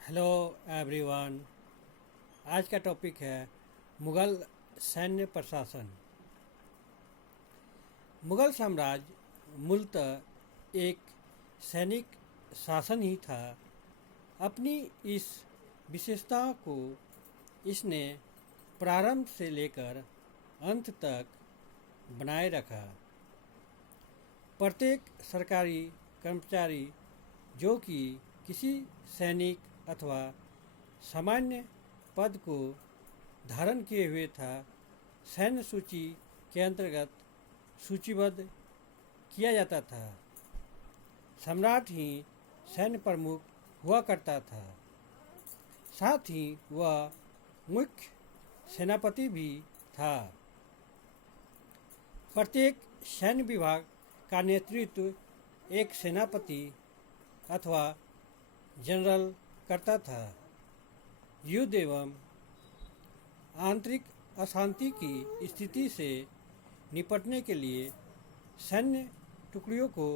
Hello everyone. आज का topic है मुग़ल सैन्य प्रशासन। मुग़ल साम्राज्य मूलतः एक सैनिक शासन ही था। अपनी इस विशेषताओं को इसने प्रारंभ से लेकर अंत तक बनाए रखा। प्रत्येक सरकारी कर्मचारी जो कि किसी सैनिक अथवा सामान्य पद को धारण किए हुए था, सैन्य सूची के अंतर्गत सूचीबद्ध किया जाता था। सम्राट ही सैन्य प्रमुख हुआ करता था। साथ ही वह मुख्य सेनापति भी था। प्रत्येक सैन्य विभाग का नेतृत्व एक सेनापति अथवा जनरल करता था। युद्ध एवं आंतरिक अशांति की स्थिति से निपटने के लिए सैन्य टुकड़ियों को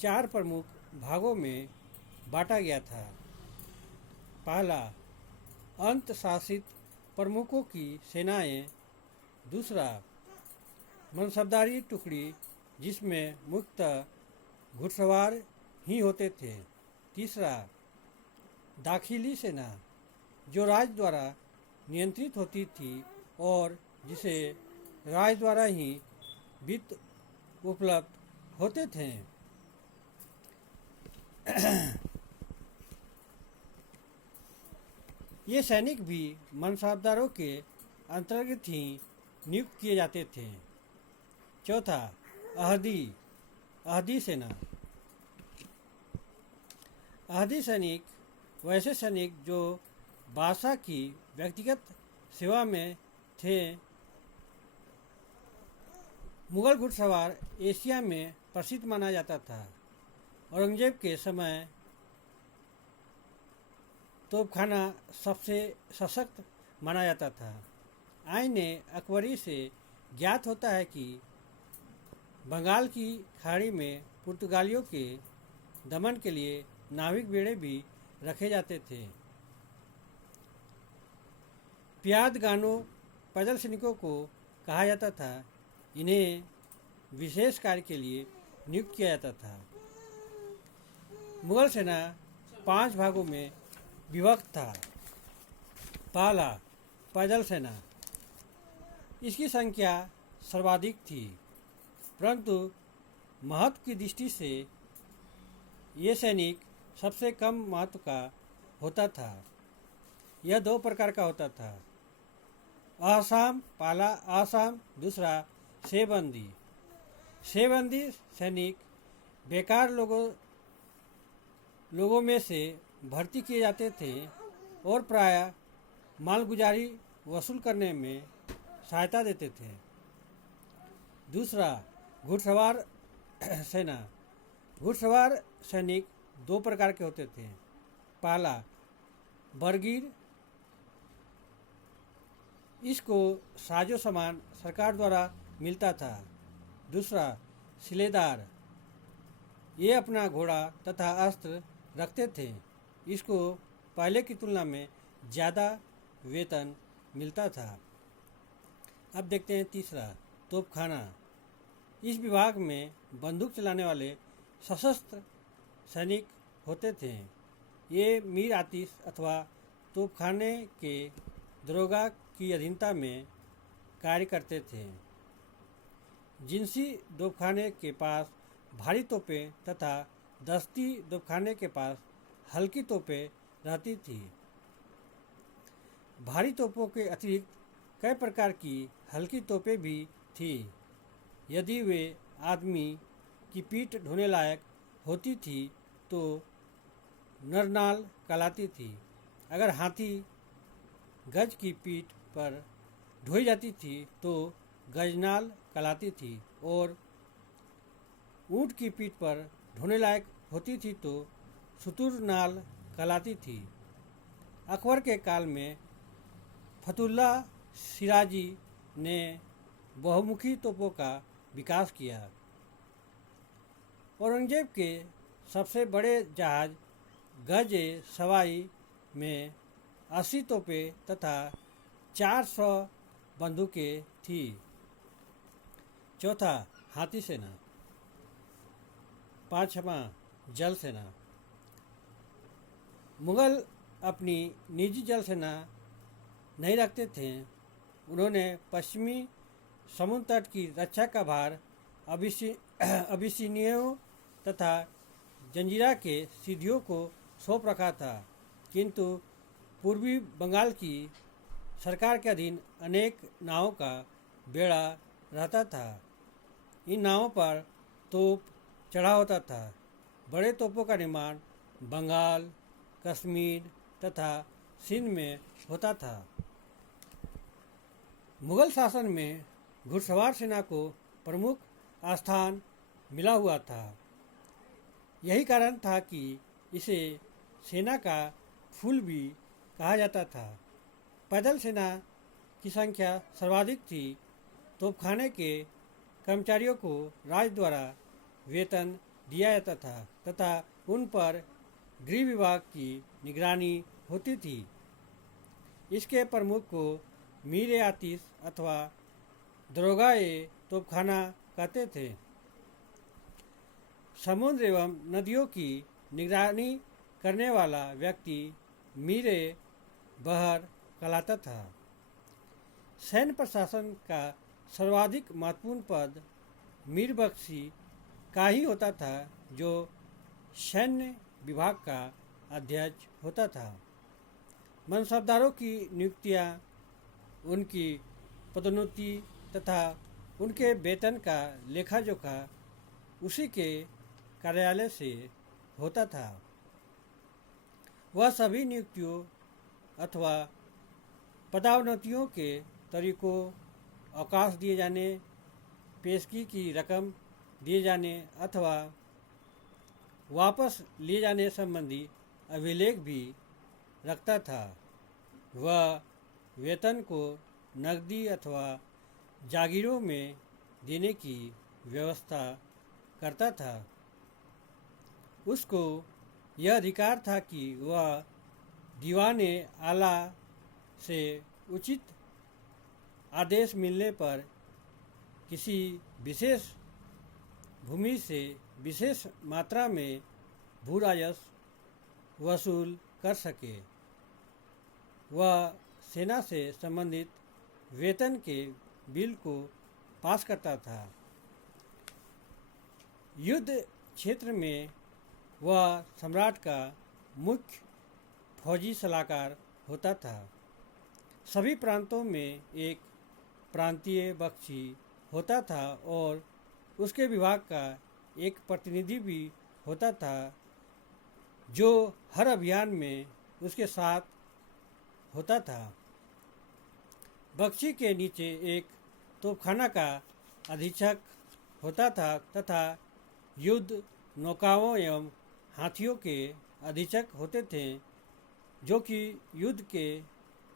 4 प्रमुख भागों में बांटा गया था। पहला, अंत शासित प्रमुखों की सेनाएं। दूसरा, मनसबदारी टुकड़ी जिसमें मुख्यतः घुड़सवार ही होते थे। तीसरा, दाखिली सेना जो राज द्वारा नियंत्रित होती थी और जिसे राज द्वारा ही वित्त उपलब्ध होते थे। ये सैनिक भी मनसबदारों के अंतर्गत ही नियुक्त किए जाते थे। चौथा, अहदी सेना। अहदी सैनिक वैसे सैनिक जो बादशाह की व्यक्तिगत सेवा में थे। मुगल घुड़सवार एशिया में प्रसिद्ध माना जाता था। औरंगजेब के समय तोपखाना सबसे सशक्त माना जाता था। आईन अकबरी से ज्ञात होता है कि बंगाल की खाड़ी में पुर्तगालियों के दमन के लिए नाविक बेड़े भी रखे जाते थे। प्याद गानो पैदल सैनिकों को कहा जाता था। इन्हें विशेष कार्य के लिए नियुक्त किया जाता था। मुगल सेना 5 भागों में विभक्त था। पहला, पैदल सेना। इसकी संख्या सर्वाधिक थी, परंतु महत्व की दृष्टि से ये सैनिक सबसे कम महत्व का होता था। यह 2 प्रकार का होता था। आसाम, पहला आसाम, दूसरा शेबंदी। शेबंदी सैनिक बेकार लोगों में से भर्ती किए जाते थे और प्रायः मालगुजारी वसूल करने में सहायता देते थे। दूसरा, घुड़सवार सेना। घुड़सवार सैनिक 2 प्रकार के होते थे। पहला, बरगीर। इसको साजो सामान सरकार द्वारा मिलता था। दूसरा, सिलेदार। ये अपना घोड़ा तथा अस्त्र रखते थे। इसको पहले की तुलना में ज़्यादा वेतन मिलता था। अब देखते हैं तीसरा, तोपखाना। इस विभाग में बंदूक चलाने वाले सशस्त्र सैनिक होते थे। ये मीर आतिश अथवा तोपखाने के दरोगा की अधीनता में कार्य करते थे। जिनसी तोपखाने के पास भारी तोपें तथा दस्ती तोपखाने के पास हल्की तोपें रहती थी। भारी तोपों के अतिरिक्त कई प्रकार की हल्की तोपें भी थी। यदि वे आदमी की पीठ ढोने लायक होती थी तो नरनाल कहलाती थी। अगर हाथी गज की पीठ पर ढोई जाती थी तो गजनाल कहलाती थी और ऊँट की पीठ पर ढोने लायक होती थी तो सुतुरनाल कहलाती थी। अकबर के काल में फतुल्ला सिराजी ने बहुमुखी तोपों का विकास किया। औरंगजेब के सबसे बड़े जहाज गज सवाई में 80 तोपें तथा 400 बंदूकें थी। चौथा, हाथी सेना। पांचवा, जल सेना। मुगल अपनी निजी जल सेना नहीं रखते थे। उन्होंने पश्चिमी समुद्र तट की रक्षा का भार अबिसिनियों तथा जंजीरा के सिद्धियों को सौंप रखा था, किंतु पूर्वी बंगाल की सरकार के अधीन अनेक नावों का बेड़ा रहता था। इन नावों पर तोप चढ़ा होता था। बड़े तोपों का निर्माण बंगाल, कश्मीर तथा सिंध में होता था। मुगल शासन में घुड़सवार सेना को प्रमुख स्थान मिला हुआ था। यही कारण था कि इसे सेना का फूल भी कहा जाता था। पैदल सेना की संख्या सर्वाधिक थी। तोपखाने के कर्मचारियों को राज्य द्वारा वेतन दिया जाता था तथा उन पर गृह विभाग की निगरानी होती थी। इसके प्रमुख को मीर आतिश अथवा दरोगा-ए तोपखाना कहते थे। समुद्र एवं नदियों की निगरानी करने वाला व्यक्ति मीर बहर कहलाता था। सैन्य प्रशासन का सर्वाधिक महत्वपूर्ण पद मीर बख्शी का ही होता था, जो सैन्य विभाग का अध्यक्ष होता था। मनसबदारों की नियुक्तियां, उनकी पदोन्नति तथा उनके वेतन का लेखा जोखा उसी के कार्यालय से होता था। वह सभी नियुक्तियों अथवा पदोन्नतियों के तरीकों, अवकाश दिए जाने, पेशगी की रकम दिए जाने अथवा वापस लिए जाने संबंधी अभिलेख भी रखता था। वह वेतन को नकदी अथवा जागीरों में देने की व्यवस्था करता था। उसको यह अधिकार था कि वह दीवाने आला से उचित आदेश मिलने पर किसी विशेष भूमि से विशेष मात्रा में भू राजस्व वसूल कर सके। वह सेना से संबंधित वेतन के बिल को पास करता था। युद्ध क्षेत्र में वह सम्राट का मुख्य फौजी सलाहकार होता था। सभी प्रांतों में एक प्रांतीय बख्शी होता था और उसके विभाग का एक प्रतिनिधि भी होता था, जो हर अभियान में उसके साथ होता था। बख्शी के नीचे एक तोपखाना का अधीक्षक होता था तथा युद्ध नौकाओं एवं हाथियों के अधीक्षक होते थे, जो कि युद्ध के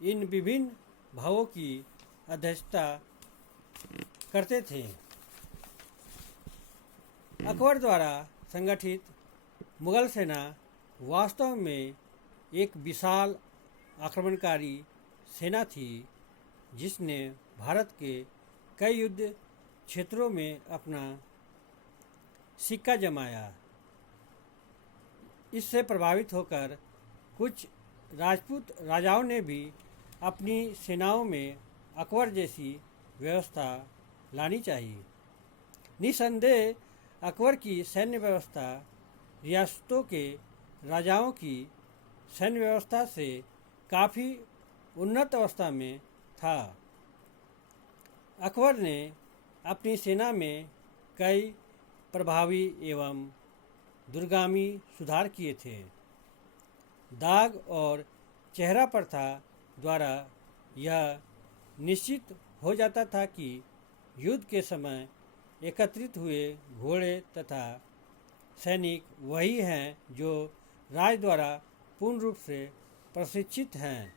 इन विभिन्न भावों की अध्यक्षता करते थे। अकबर द्वारा संगठित मुगल सेना वास्तव में एक विशाल आक्रमणकारी सेना थी, जिसने भारत के कई युद्ध क्षेत्रों में अपना सिक्का जमाया। इससे प्रभावित होकर कुछ राजपूत राजाओं ने भी अपनी सेनाओं में अकबर जैसी व्यवस्था लानी चाहिए। निसंदेह अकबर की सैन्य व्यवस्था रियासतों के राजाओं की सैन्य व्यवस्था से काफ़ी उन्नत अवस्था में था। अकबर ने अपनी सेना में कई प्रभावी एवं दूरगामी सुधार किए थे। दाग और चेहरा प्रथा द्वारा यह निश्चित हो जाता था कि युद्ध के समय एकत्रित हुए घोड़े तथा सैनिक वही हैं जो राज द्वारा पूर्ण रूप से प्रशिक्षित हैं।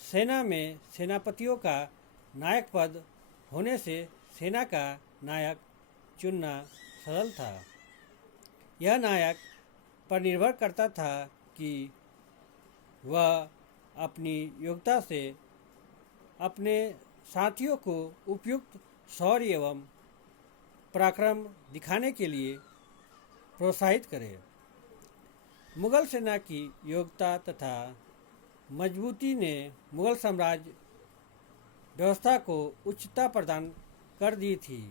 सेना में सेनापतियों का नायक पद होने से सेना का नायक चुनना सरल था। यह नायक पर निर्भर करता था कि वह अपनी योग्यता से अपने साथियों को उपयुक्त शौर्य एवं पराक्रम दिखाने के लिए प्रोत्साहित करे। मुगल सेना की योग्यता तथा मजबूती ने मुगल साम्राज्य व्यवस्था को उच्चता प्रदान कर दी थी,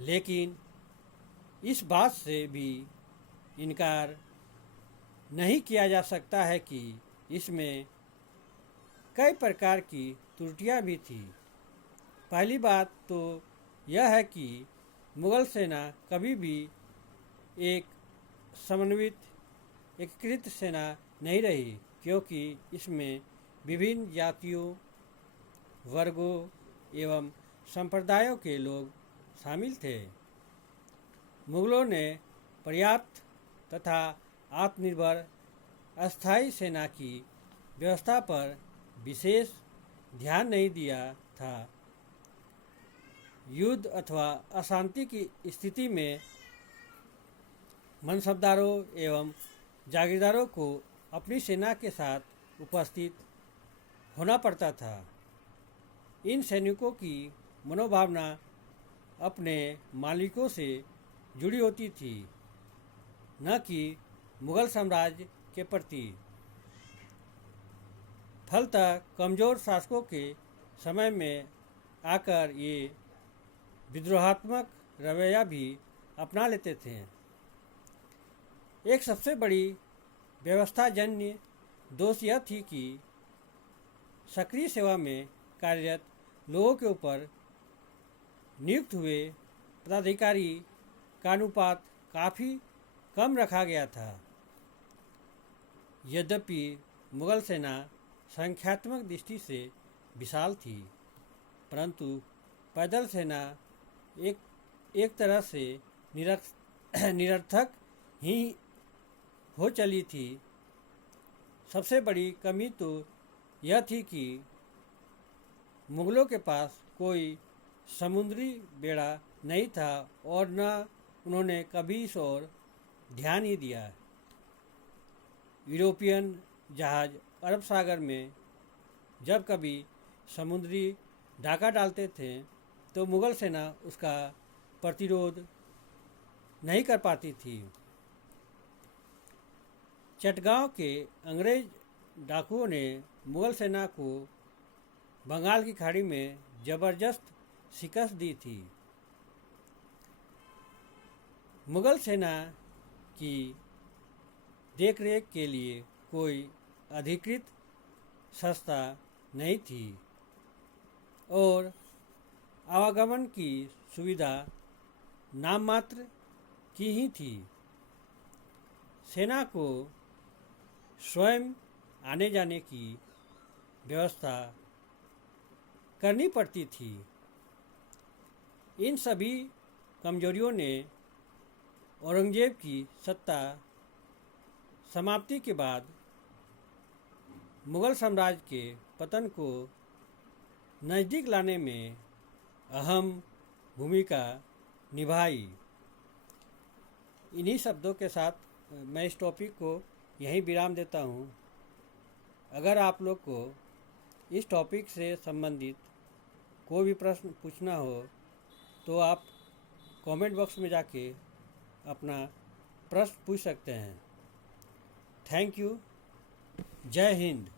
लेकिन इस बात से भी इनकार नहीं किया जा सकता है कि इसमें कई प्रकार की त्रुटियां भी थी। पहली बात तो यह है कि मुगल सेना कभी भी एक समन्वित एकीकृत सेना नहीं रही, क्योंकि इसमें विभिन्न जातियों, वर्गों एवं संप्रदायों के लोग शामिल थे। मुगलों ने पर्याप्त तथा आत्मनिर्भर अस्थायी सेना की व्यवस्था पर विशेष ध्यान नहीं दिया था। युद्ध अथवा अशांति की स्थिति में मनसबदारों एवं जागीरदारों को अपनी सेना के साथ उपस्थित होना पड़ता था। इन सैनिकों की मनोभावना अपने मालिकों से जुड़ी होती थी, न कि मुगल साम्राज्य के प्रति। फलतः कमज़ोर शासकों के समय में आकर ये विद्रोहात्मक रवैया भी अपना लेते थे। एक सबसे बड़ी व्यवस्थाजन्य दोष यह थी कि सक्रिय सेवा में कार्यरत लोगों के ऊपर नियुक्त हुए पदाधिकारी का अनुपात काफ़ी कम रखा गया था। यद्यपि मुगल सेना संख्यात्मक दृष्टि से विशाल थी, परंतु पैदल सेना एक तरह से निरर्थक ही हो चली थी। सबसे बड़ी कमी तो यह थी कि मुगलों के पास कोई समुद्री बेड़ा नहीं था और न उन्होंने कभी इस ओर ध्यान ही दिया। यूरोपियन जहाज अरब सागर में जब कभी समुद्री डाका डालते थे तो मुगल सेना उसका प्रतिरोध नहीं कर पाती थी। चटगांव के अंग्रेज डाकुओं ने मुगल सेना को बंगाल की खाड़ी में जबरदस्त शिकस्त दी थी। मुगल सेना की देखरेख के लिए कोई अधिकृत संस्था नहीं थी और आवागमन की सुविधा नाम मात्र की ही थी। सेना को स्वयं आने जाने की व्यवस्था करनी पड़ती थी। इन सभी कमजोरियों ने औरंगजेब की सत्ता समाप्ति के बाद मुगल साम्राज्य के पतन को नज़दीक लाने में अहम भूमिका निभाई। इन्हीं शब्दों के साथ मैं इस टॉपिक को यहीं विराम देता हूँ। अगर आप लोग को इस टॉपिक से संबंधित कोई भी प्रश्न पूछना हो तो आप कमेंट बॉक्स में जाके अपना प्रश्न पूछ सकते हैं। Thank you. जय हिंद।